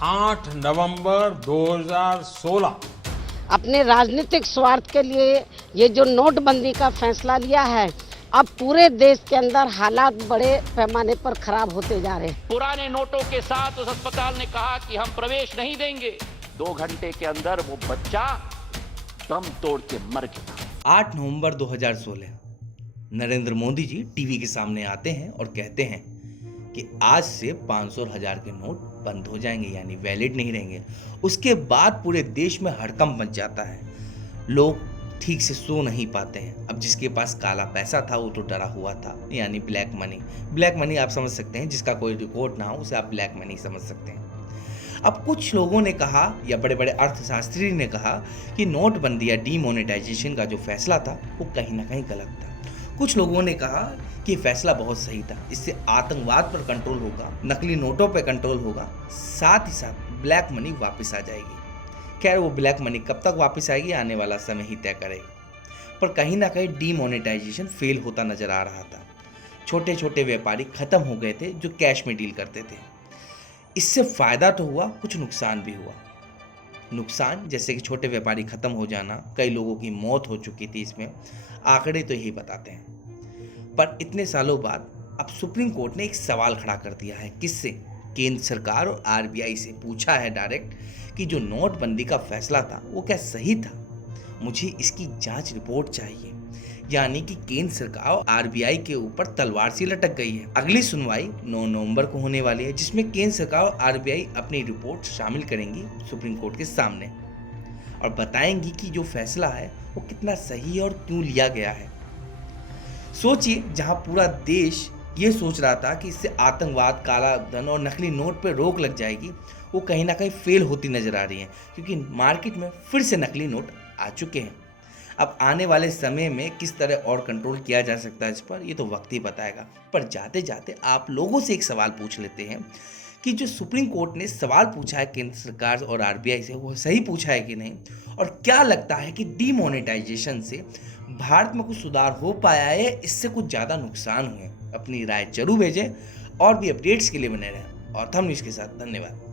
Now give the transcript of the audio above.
8 नवंबर 2016 अपने राजनीतिक स्वार्थ के लिए ये जो नोटबंदी का फैसला लिया है, अब पूरे देश के अंदर हालात बड़े पैमाने पर खराब होते जा रहे हैं। पुराने नोटों के साथ उस अस्पताल ने कहा कि हम प्रवेश नहीं देंगे। 2 घंटे के अंदर वो बच्चा दम तोड़ के मर गया। 8 नवंबर 2016 नरेंद्र मोदी जी टीवी के सामने आते हैं और कहते हैं कि आज से 500 और 1000 के नोट बंद हो जाएंगे, यानी वैलिड नहीं रहेंगे। उसके बाद पूरे देश में हड़कंप मच जाता है, लोग ठीक से सो नहीं पाते हैं। अब जिसके पास काला पैसा था वो तो डरा हुआ था, यानी ब्लैक मनी। ब्लैक मनी आप समझ सकते हैं, जिसका कोई रिकॉर्ड ना हो उसे आप ब्लैक मनी समझ सकते हैं। अब कुछ लोगों ने कहा, या बड़े बड़े अर्थशास्त्री ने कहा, कि नोटबंदी या डीमोनेटाइजेशन का जो फैसला था वो कहीं ना कहीं गलत था। कुछ लोगों ने कहा कि फैसला बहुत सही था, इससे आतंकवाद पर कंट्रोल होगा, नकली नोटों पर कंट्रोल होगा, साथ ही साथ ब्लैक मनी वापस आ जाएगी। खैर, वो ब्लैक मनी कब तक वापस आएगी आने वाला समय ही तय करेगा। पर कहीं ना कहीं डीमोनेटाइजेशन फेल होता नजर आ रहा था। छोटे छोटे व्यापारी खत्म हो गए थे जो कैश में डील करते थे। इससे फायदा तो हुआ, कुछ नुकसान भी हुआ। नुकसान जैसे कि छोटे व्यापारी खत्म हो जाना, कई लोगों की मौत हो चुकी थी, इसमें आंकड़े तो यही बताते हैं। पर इतने सालों बाद अब सुप्रीम कोर्ट ने एक सवाल खड़ा कर दिया है। किससे? केंद्र सरकार और आरबीआई से पूछा है डायरेक्ट कि जो नोटबंदी का फैसला था वो क्या सही था? मुझे इसकी जांच रिपोर्ट चाहिए। यानी कि केंद्र सरकार और आरबीआई के ऊपर तलवार सी लटक गई है। अगली सुनवाई 9 नवंबर को होने वाली है, जिसमें केंद्र सरकार और आरबीआई अपनी रिपोर्ट शामिल करेंगी सुप्रीम कोर्ट के सामने और बताएंगी कि जो फैसला है वो कितना सही है और क्यों लिया गया है। सोचिए, जहां पूरा देश ये सोच रहा था कि इससे आतंकवाद, काला धन और नकली नोट पर रोक लग जाएगी, वो कहीं ना कहीं फेल होती नजर आ रही है, क्योंकि मार्केट में फिर से नकली नोट आ चुके हैं। अब आने वाले समय में किस तरह और कंट्रोल किया जा सकता है इस पर, ये तो वक्त ही बताएगा। पर जाते जाते आप लोगों से एक सवाल पूछ लेते हैं कि जो सुप्रीम कोर्ट ने सवाल पूछा है केंद्र सरकार और आरबीआई से, वो सही पूछा है कि नहीं, और क्या लगता है कि डीमोनेटाइजेशन से भारत में कुछ सुधार हो पाया है, इससे कुछ ज़्यादा नुकसान हुए? अपनी राय जरूर भेजें और भी अपडेट्स के लिए बने रहें। और थंब न्यूज़ के साथ धन्यवाद।